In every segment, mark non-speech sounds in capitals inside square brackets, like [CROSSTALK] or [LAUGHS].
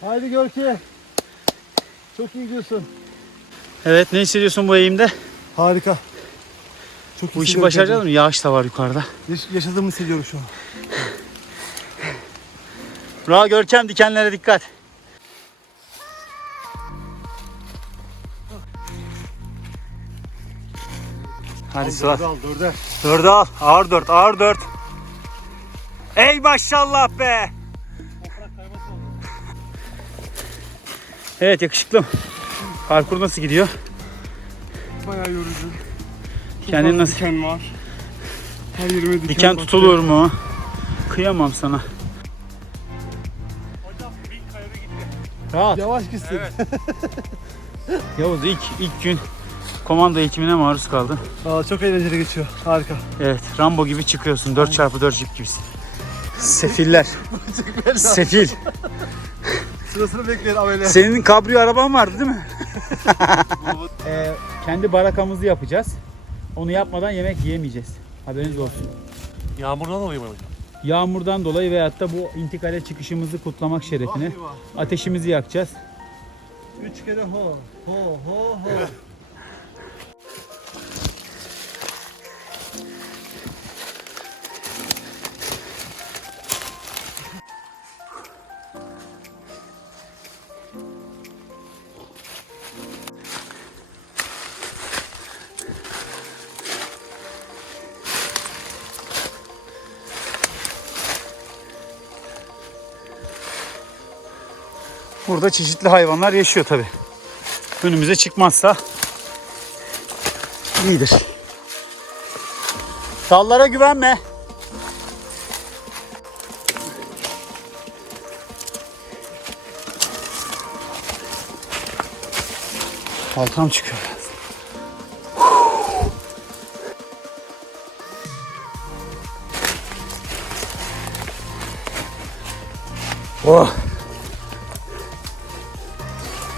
Haydi Görki. Çok iyi gidiyorsun. Evet ne hissediyorsun bu eğimde? Harika. Çok Bu işi başaracağız mı? Yağış da var yukarıda. Yaş- yaşadığımı hissediyorum şu an. Bravo Görkem dikenlere dikkat. Hadi Sıvat. Dörde al dörde. Dördü al. Ağır dört, ağır dört. Ey maşallah be. Evet yakışıklım. Parkur nasıl gidiyor? Bayağı yorucu. Kendin nasıl? Diken var. Her yerime diken, Diken batıyor. tutulur mu? Kıyamam sana. Rahat. Yavaş gitsin. [LAUGHS] Yavuz ilk ilk gün komando eğitimine maruz kaldın. Aa, çok eğlenceli geçiyor. Harika. Evet Rambo gibi çıkıyorsun. 4x4 jip gibisin. Sefiller. [LAUGHS] Sefil. Sırasını bekleyin ameliyat. Senin kabrio araban vardı değil mi? [LAUGHS] Ee, kendi barakamızı yapacağız. Onu yapmadan yemek yiyemeyeceğiz. Haberiniz olsun. Yağmurdan dolayı mı hocam? Yağmurdan dolayı veyahut da bu intikale çıkışımızı kutlamak şerefine ateşimizi yakacağız. Üç kere ho. Ho ho ho. Burada çeşitli hayvanlar yaşıyor tabi. Önümüze çıkmazsa iyidir. Dallara güvenme. Baltam çıkıyor. Oh.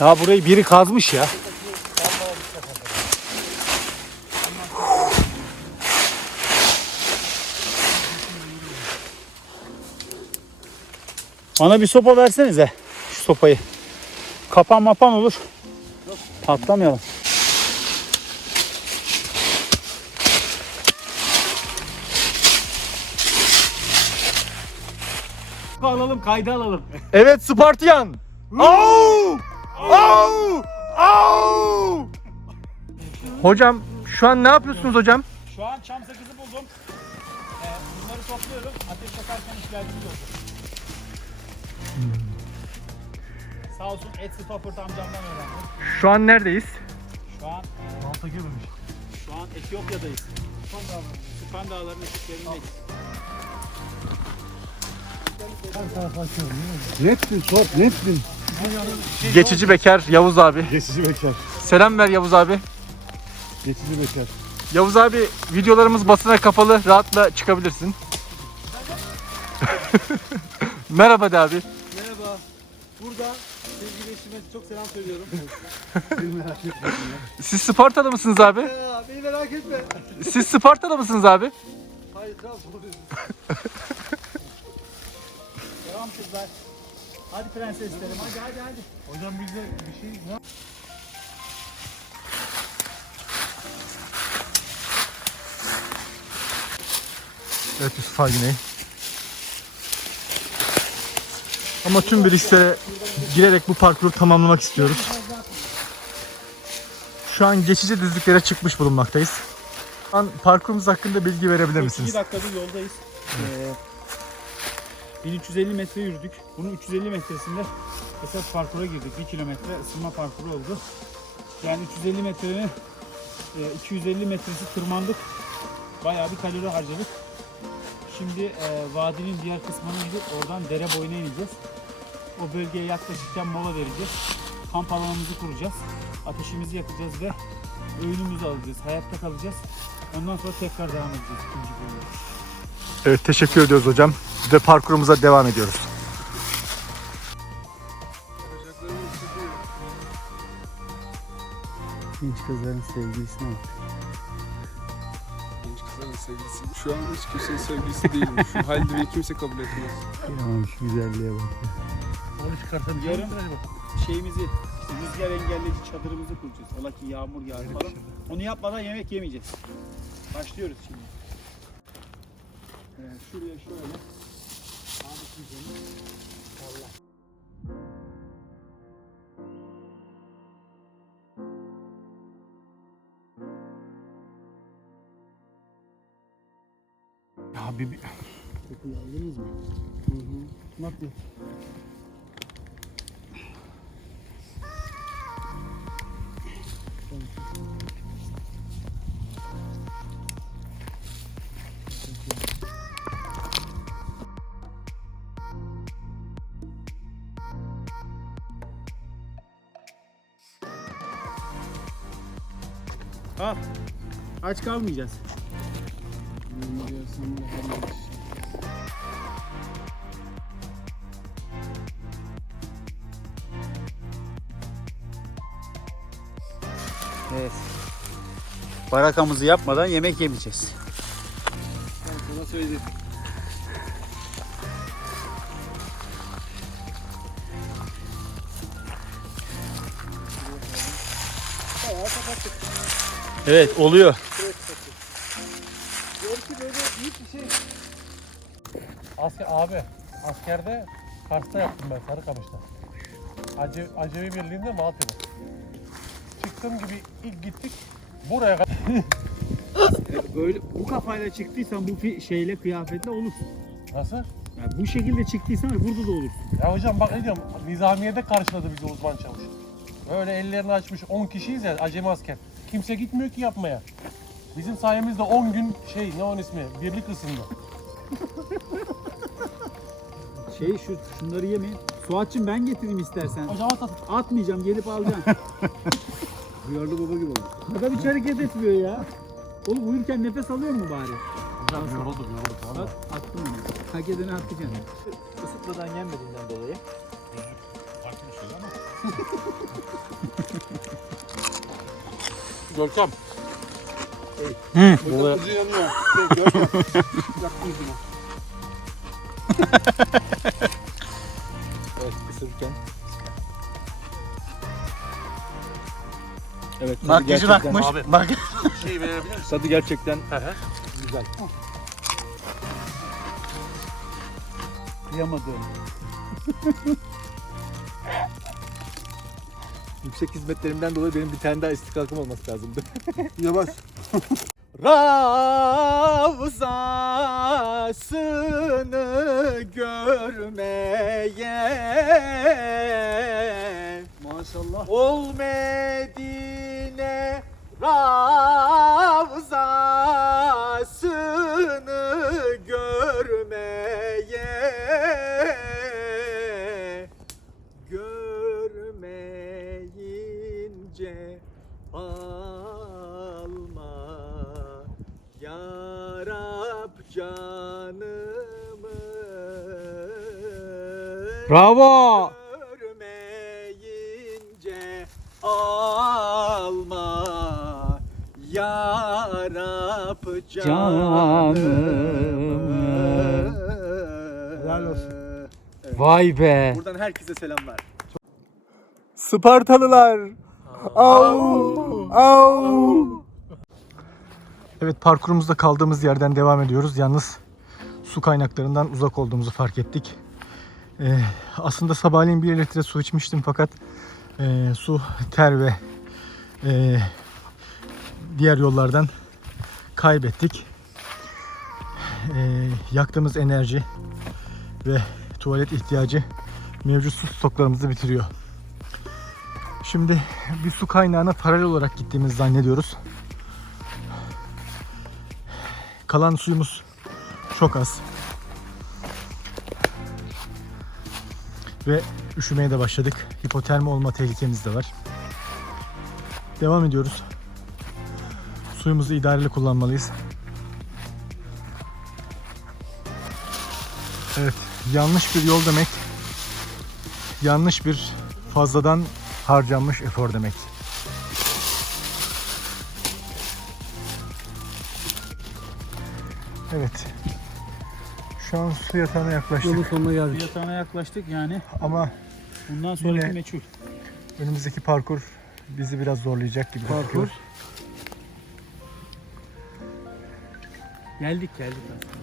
Ya burayı biri kazmış ya. Bana bir sopa versenize. Şu sopayı. Kapan mapan olur. Patlamayalım. Alalım kayda alalım. Evet Spartyan. Au! Au! Au! Hocam şu an ne yapıyorsunuz hocam? Şu an çam sakızı buldum. Ee, bunları topluyorum. Ateş yakarken ihtiyacımız oldu. Sağ olsun Ed Stafford amcamdan öğrendim. Şu an neredeyiz? Şu an Malta girmemiş. şu an Etiyopya'dayız. Süphan Dağları'nın eşiklerindeyiz. Netsin sor netsin. Geçici bekar Yavuz abi. Geçici bekar. Selam ver Yavuz abi. Geçici bekar. Yavuz abi videolarımız basına kapalı. Rahatla çıkabilirsin. [LAUGHS] Merhaba de abi. Merhaba. Burada sevgili eşime çok selam söylüyorum. merak etme. Siz Spartalı mısınız abi? Ya, beni merak etme. Siz Spartalı mısınız abi? Hayır Trabzon'dayız. [LAUGHS] Devam kızlar. Hadi prenseslerim hadi hadi hadi. Hocam bizde bir şey ne? Evet Yusuf Güney. Ama tüm bilinçlere girerek bu parkuru tamamlamak istiyoruz. Şu an geçici düzlüklere çıkmış bulunmaktayız. Şu an parkurumuz hakkında bilgi verebilir misiniz? 2 dakikadır yoldayız. Ee, 1350 metre yürüdük. Bunun 350 metresinde esas parkura girdik. 1 kilometre ısınma parkuru oldu. Yani 350 metrenin e, 250 metresi tırmandık. Bayağı bir kalori harcadık. Şimdi e, vadinin diğer kısmına gidip oradan dere boyuna ineceğiz. O bölgeye yaklaşırken mola vereceğiz. Kamp alanımızı kuracağız. Ateşimizi yakacağız ve öğünümüzü alacağız. Hayatta kalacağız. Ondan sonra tekrar devam edeceğiz ikinci bölüme. Evet teşekkür ediyoruz hocam. Biz de parkurumuza devam ediyoruz. Genç kızların sevgilisine bak. Genç kızların sevgilisi. Şu an hiç kimsenin sevgilisi değilim. Şu halde beni kimse kabul etmez. Tamam şu güzelliğe bak. Onu çıkartalım. Yarın şeyimizi, rüzgar engelleyici çadırımızı kuracağız. Ola ki yağmur yağar falan. Onu yapmadan yemek yemeyeceğiz. Başlıyoruz şimdi. Şuraya şöyle. Sabit düzeni. Allah. Ya bir, Kokuyu aldınız mı? Hı hı. Nasıl? Al. Aç kalmayacağız. Evet. Barakamızı yapmadan yemek yemeyeceğiz. Ben sana söyledim. Evet oluyor. Asker, abi askerde Kars'ta yaptım ben Sarıkamış'ta. Acı, Acevi Birliği'nde Malatya'da. Çıktığım gibi ilk gittik buraya kadar. Böyle bu kafayla çıktıysan bu fi- şeyle kıyafetle olursun. Nasıl? Yani bu şekilde çıktıysan burada da olursun. Ya hocam bak ne diyorum Nizamiye'de karşıladı bizi uzman çavuş. Böyle ellerini açmış 10 kişiyiz ya acemi asker. Kimse gitmiyor ki yapmaya. Bizim sayemizde 10 gün şey ne onun ismi birlik ısındı. Şey şu şunları yemeyin. Suatçım ben getireyim istersen. Hocam at at. Atmayacağım gelip alacağım. [LAUGHS] Duyarlı baba gibi oldu. Adam hiç hareket etmiyor ya. Oğlum uyurken nefes alıyor mu bari? Hocam yoruldum yoruldum. At, attım onu. Hak edene atacaksın. ısıtmadan yenmediğinden dolayı. [LAUGHS] Görkem. Burada ucu yanıyor. Görkem. Ucunu. [LAUGHS] Evet ısırırken. Evet tadı Makyajı gerçekten, takmış. Abi. Bak. Şey verebilir misin? tadı gerçekten Hı hı. güzel. Yamadım. [LAUGHS] Yüksek hizmetlerimden dolayı benim bir tane daha istikakım olması lazımdı. [LAUGHS] Yavaş. [LAUGHS] Ravzasını görmeye Maşallah. Ol Medine Ravzasını Bravo. Görmeyince alma Ya Rab canımı Helal olsun. Vay be. Buradan herkese selamlar. Spartalılar. Au! Au! Evet parkurumuzda kaldığımız yerden devam ediyoruz. Yalnız su kaynaklarından uzak olduğumuzu fark ettik. Ee, aslında sabahleyin bir litre su içmiştim fakat e, su, ter ve e, diğer yollardan kaybettik. E, yaktığımız enerji ve tuvalet ihtiyacı mevcut su stoklarımızı bitiriyor. Şimdi bir su kaynağına paralel olarak gittiğimizi zannediyoruz. Kalan suyumuz çok az. Ve üşümeye de başladık. Hipotermi olma tehlikemiz de var. Devam ediyoruz. Suyumuzu idareli kullanmalıyız. Evet, yanlış bir yol demek, yanlış bir fazladan harcanmış efor demek. Evet. Şu an su yatağına yaklaştık sonuna geldik. Yatağına yaklaştık yani. ama Bundan sonraki Yine- meçhul. önümüzdeki parkur bizi biraz zorlayacak gibi gözüküyor. Geldik geldik aslında.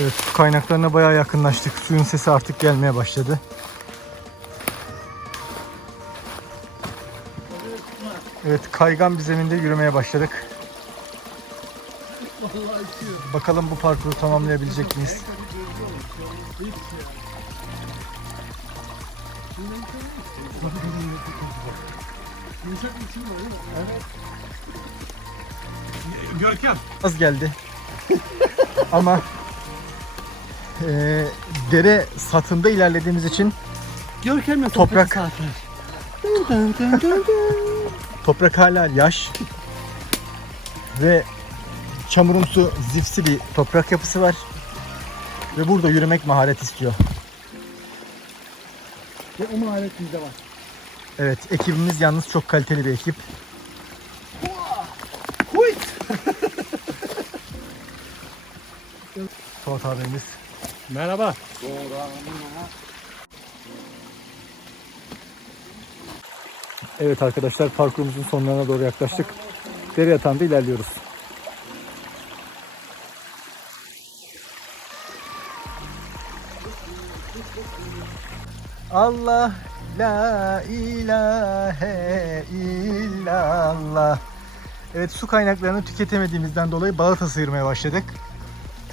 Evet, su kaynaklarına bayağı yakınlaştık. Suyun sesi artık gelmeye başladı. Evet, kaygan bir zeminde yürümeye başladık. Bakalım bu parkuru tamamlayabilecek miyiz? Görkem. Az geldi. Ama eee, dere satında ilerlediğimiz için Görkem'le Toprak. saatler. toprak hala yaş ve çamurumsu zifsi bir toprak yapısı var. Ve burada yürümek maharet istiyor. Ve o maharet bizde var. Evet, ekibimiz yalnız çok kaliteli bir ekip. Suat abimiz. Merhaba. Evet arkadaşlar parkurumuzun sonlarına doğru yaklaştık. Dere yatağında ilerliyoruz. Allah la ilahe illallah. Evet su kaynaklarını tüketemediğimizden dolayı balata sıyırmaya başladık.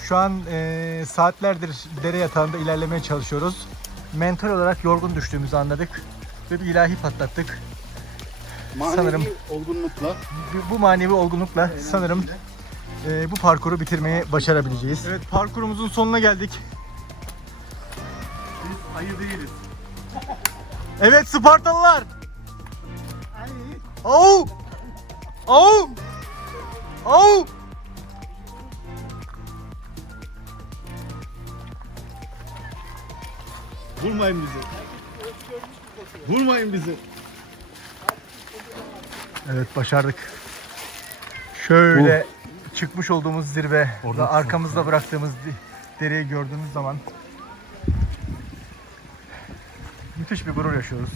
Şu an eee, saatlerdir dere yatağında ilerlemeye çalışıyoruz. Mental olarak yorgun düştüğümüzü anladık ve bir ilahi patlattık. Sanırım olgunlukla. bu- bu manevi olgunlukla sanırım eee, bu parkuru bitirmeyi başarabileceğiz. Evet parkurumuzun sonuna geldik. Biz ayı değiliz. Evet Spartalılar. Au! Au! Au! Vurmayın bizi. Vurmayın bizi. Evet başardık. Şöyle çıkmış olduğumuz zirve ve arkamızda bıraktığımız di- dereyi gördüğünüz zaman müthiş bir gurur yaşıyoruz.